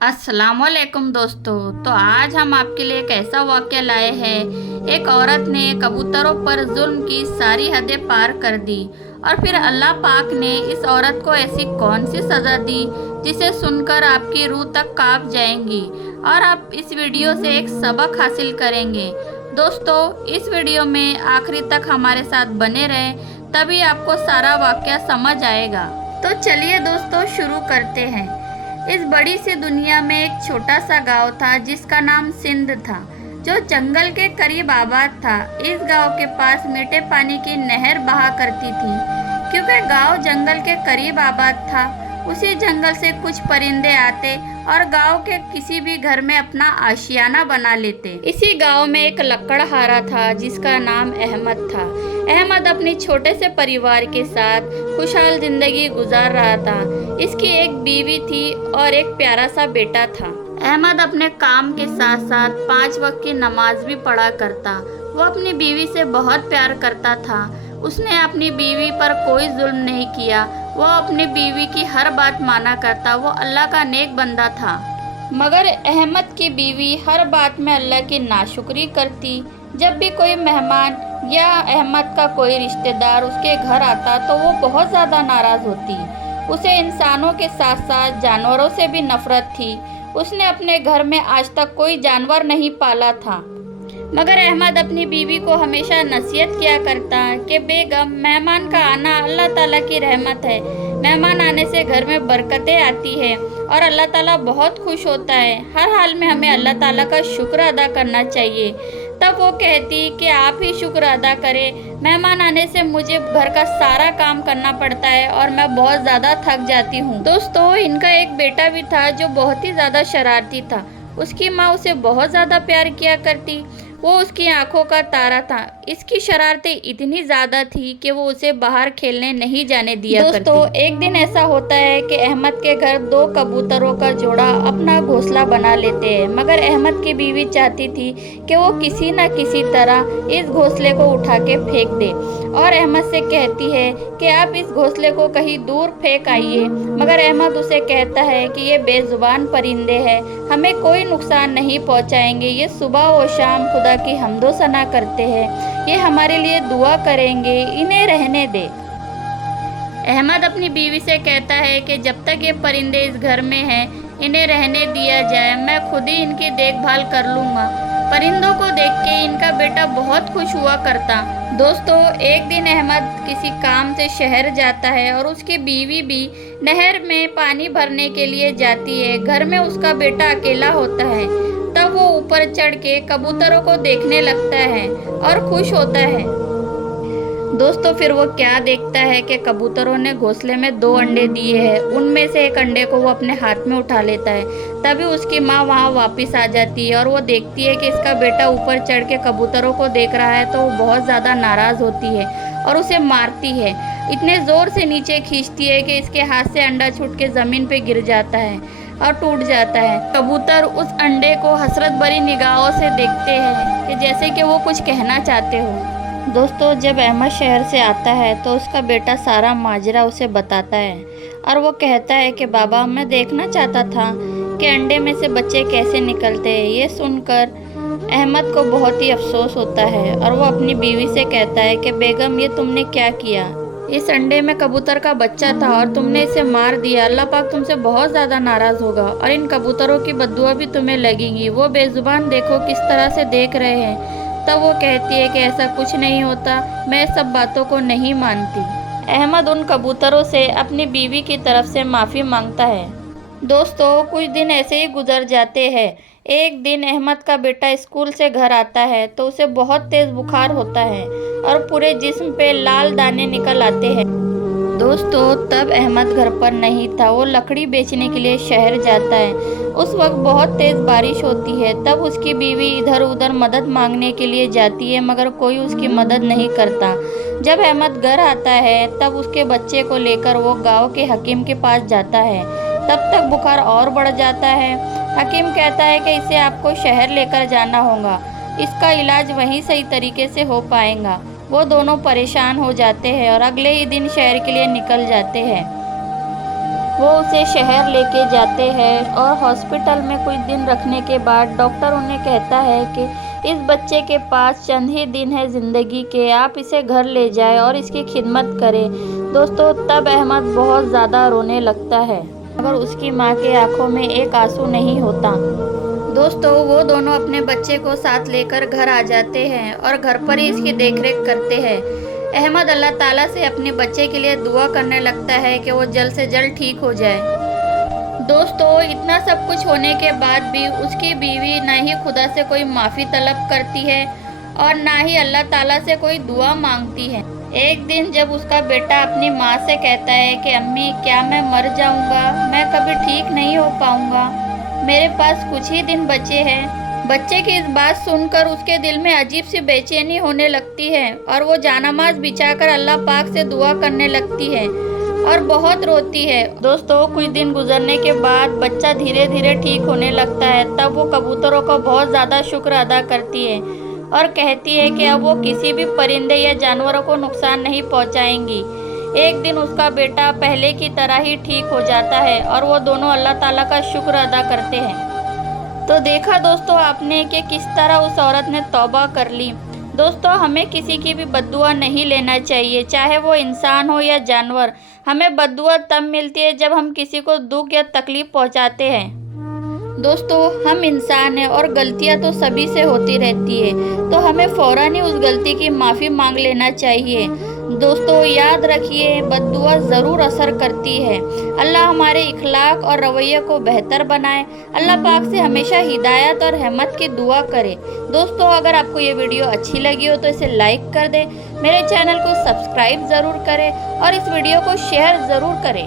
अस्सलाम वालेकुम दोस्तों। तो आज हम आपके लिए एक ऐसा वाक़या लाए हैं। एक औरत ने कबूतरों पर जुल्म की सारी हदें पार कर दी और फिर अल्लाह पाक ने इस औरत को ऐसी कौन सी सज़ा दी जिसे सुनकर आपकी रूह तक कांप जाएंगी और आप इस वीडियो से एक सबक हासिल करेंगे। दोस्तों, इस वीडियो में आखिरी तक हमारे साथ बने रहें, तभी आपको सारा वाक़या समझ आएगा। तो चलिए दोस्तों, शुरू करते हैं। इस बड़ी सी दुनिया में एक छोटा सा गांव था जिसका नाम सिंध था, जो जंगल के करीब आबाद था। इस गांव के पास मीठे पानी की नहर बहा करती थी। क्योंकि गांव जंगल के करीब आबाद था, उसी जंगल से कुछ परिंदे आते और गांव के किसी भी घर में अपना आशियाना बना लेते। इसी गांव में एक लकड़हारा था जिसका नाम अहमद था। अहमद अपनी छोटे से परिवार के साथ खुशहाल जिंदगी गुजार रहा था। इसकी एक बीवी थी और एक प्यारा सा बेटा था। अहमद अपने काम के साथ साथ 5 वक्त की नमाज भी पढ़ा करता। वो अपनी बीवी से बहुत प्यार करता था। उसने अपनी बीवी पर कोई जुल्म नहीं किया। वो अपनी बीवी की हर बात माना करता। वो अल्लाह का नेक बंदा था। मगर अहमद की बीवी हर बात में अल्लाह की नाशुक्री करती। जब भी कोई मेहमान या अहमद का कोई रिश्तेदार उसके घर आता तो वो बहुत ज़्यादा नाराज़ होती। उसे इंसानों के साथ साथ जानवरों से भी नफरत थी। उसने अपने घर में आज तक कोई जानवर नहीं पाला था। मगर अहमद अपनी बीवी को हमेशा नसीहत किया करता कि बेगम, मेहमान का आना अल्लाह ताला की रहमत है। मेहमान आने से घर में बरकतें आती है और अल्लाह ताला बहुत खुश होता है। हर हाल में हमें अल्लाह ताला का शुक्र अदा करना चाहिए। तब वो कहती कि आप ही शुक्र अदा करें। मेहमान आने से मुझे घर का सारा काम करना पड़ता है और मैं बहुत ज़्यादा थक जाती हूँ। दोस्तों, इनका एक बेटा भी था जो बहुत ही ज़्यादा शरारती था। उसकी माँ उसे बहुत ज़्यादा प्यार किया करती। वो उसकी आंखों का तारा था। इसकी शरारतें इतनी ज़्यादा थी कि वो उसे बाहर खेलने नहीं जाने दिया करती। दोस्तों, एक दिन ऐसा होता है कि अहमद के घर 2 कबूतरों का जोड़ा अपना घोंसला बना लेते हैं। मगर अहमद की बीवी चाहती थी कि वो किसी न किसी तरह इस घोंसले को उठा के फेंक दे और अहमद से कहती है कि आप इस घोंसले को कहीं दूर फेंक आइए। मगर अहमद उसे कहता है कि ये बेजुबान परिंदे हैं, हमें कोई नुकसान नहीं पहुंचाएंगे। ये सुबह और शाम खुदा की हम्दो सना करते हैं। ये हमारे लिए दुआ करेंगे, इन्हें रहने दे। अहमद अपनी बीवी से कहता है कि जब तक ये परिंदे इस घर में हैं, इन्हें रहने दिया जाए। मैं खुद ही इनकी देखभाल कर लूँगा। परिंदों को देख के इनका बेटा बहुत खुश हुआ करता। दोस्तों, एक दिन अहमद किसी काम से शहर जाता है और उसकी बीवी भी नहर में पानी भरने के लिए जाती है। घर में उसका बेटा अकेला होता है। तब वो ऊपर चढ़ के कबूतरों को देखने लगता है और खुश होता है। दोस्तों, फिर वो क्या देखता है कि कबूतरों ने घोंसले में 2 अंडे दिए हैं। उनमें से एक अंडे को वो अपने हाथ में उठा लेता है। तभी उसकी माँ वहाँ वापस आ जाती है और वो देखती है कि इसका बेटा ऊपर चढ़ के कबूतरों को देख रहा है। तो वो बहुत ज़्यादा नाराज़ होती है और उसे मारती है। इतने ज़ोर से नीचे खींचती है कि इसके हाथ से अंडा छूट के ज़मीन पे गिर जाता है और टूट जाता है। कबूतर उस अंडे को हसरत भरी निगाहों से देखते हैं कि जैसे कि वो कुछ कहना चाहते हो। दोस्तों, जब अहमद शहर से आता है तो उसका बेटा सारा माजरा उसे बताता है और वो कहता है कि बाबा, मैं देखना चाहता था कि अंडे में से बच्चे कैसे निकलते हैं। ये सुनकर अहमद को बहुत ही अफसोस होता है और वो अपनी बीवी से कहता है कि बेगम, ये तुमने क्या किया? इस अंडे में कबूतर का बच्चा था और तुमने इसे मार दिया। अल्लाह पाक तुमसे बहुत ज़्यादा नाराज़ होगा और इन कबूतरों की बद्दुआ भी तुम्हें लगेगी। वो बेजुबान देखो किस तरह से देख रहे हैं। तब वो कहती है कि ऐसा कुछ नहीं होता, मैं सब बातों को नहीं मानती। अहमद उन कबूतरों से अपनी बीवी की तरफ से माफ़ी मांगता है। दोस्तों, कुछ दिन ऐसे ही गुजर जाते हैं। एक दिन अहमद का बेटा स्कूल से घर आता है तो उसे बहुत तेज़ बुखार होता है और पूरे जिस्म पे लाल दाने निकल आते हैं। दोस्तों, तब अहमद घर पर नहीं था। वो लकड़ी बेचने के लिए शहर जाता है। उस वक्त बहुत तेज़ बारिश होती है। तब उसकी बीवी इधर उधर मदद मांगने के लिए जाती है मगर कोई उसकी मदद नहीं करता। जब अहमद घर आता है तब उसके बच्चे को लेकर वो गांव के हकीम के पास जाता है। तब तक बुखार और बढ़ जाता है। हकीम कहता है कि इसे आपको शहर लेकर जाना होगा, इसका इलाज वहीं सही तरीके से हो पाएगा। वो दोनों परेशान हो जाते हैं और अगले ही दिन शहर के लिए निकल जाते हैं। वो उसे शहर लेके जाते हैं और हॉस्पिटल में कुछ दिन रखने के बाद डॉक्टर उन्हें कहता है कि इस बच्चे के पास चंद ही दिन है ज़िंदगी के, आप इसे घर ले जाएं और इसकी खिदमत करें। दोस्तों तब अहमद बहुत ज़्यादा रोने लगता है, मगर उसकी माँ के आंखों में एक आंसू नहीं होता। दोस्तों वो दोनों अपने बच्चे को साथ लेकर घर आ जाते हैं और घर पर ही इसकी देखरेख करते हैं। अहमद अल्लाह ताला से अपने बच्चे के लिए दुआ करने लगता है कि वो जल्द से जल्द ठीक हो जाए। दोस्तों इतना सब कुछ होने के बाद भी उसकी बीवी ना ही खुदा से कोई माफ़ी तलब करती है और ना ही अल्लाह ताला से कोई दुआ मांगती है। एक दिन जब उसका बेटा अपनी माँ से कहता है कि अम्मी क्या मैं मर जाऊँगा, मैं कभी ठीक नहीं हो पाऊँगा, मेरे पास कुछ ही दिन बचे हैं। बच्चे की इस बात सुनकर उसके दिल में अजीब सी बेचैनी होने लगती है और वो जानामाज बिछाकर अल्लाह पाक से दुआ करने लगती है और बहुत रोती है। दोस्तों कुछ दिन गुजरने के बाद बच्चा धीरे धीरे ठीक होने लगता है। तब वो कबूतरों का बहुत ज़्यादा शुक्र अदा करती है और कहती है कि अब वो किसी भी परिंदे या जानवरों को नुकसान नहीं पहुंचाएंगी। एक दिन उसका बेटा पहले की तरह ही ठीक हो जाता है और वो दोनों अल्लाह ताला का शुक्र अदा करते हैं। तो देखा दोस्तों आपने कि किस तरह उस औरत ने तौबा कर ली। दोस्तों हमें किसी की भी बद्दुआ नहीं लेना चाहिए, चाहे वो इंसान हो या जानवर। हमें बद्दुआ तब मिलती है जब हम किसी को दुख या तकलीफ पहुंचाते हैं। दोस्तों हम इंसान हैं और गलतियां तो सभी से होती रहती है, तो हमें फ़ौरन ही उस गलती की माफ़ी मांग लेना चाहिए। दोस्तों याद रखिए बद्दुआ ज़रूर असर करती है। अल्लाह हमारे इखलाक और रवैये को बेहतर बनाए। अल्लाह पाक से हमेशा हिदायत और रहमत की दुआ करें। दोस्तों अगर आपको ये वीडियो अच्छी लगी हो तो इसे लाइक कर दें, मेरे चैनल को सब्सक्राइब ज़रूर करें और इस वीडियो को शेयर ज़रूर करें।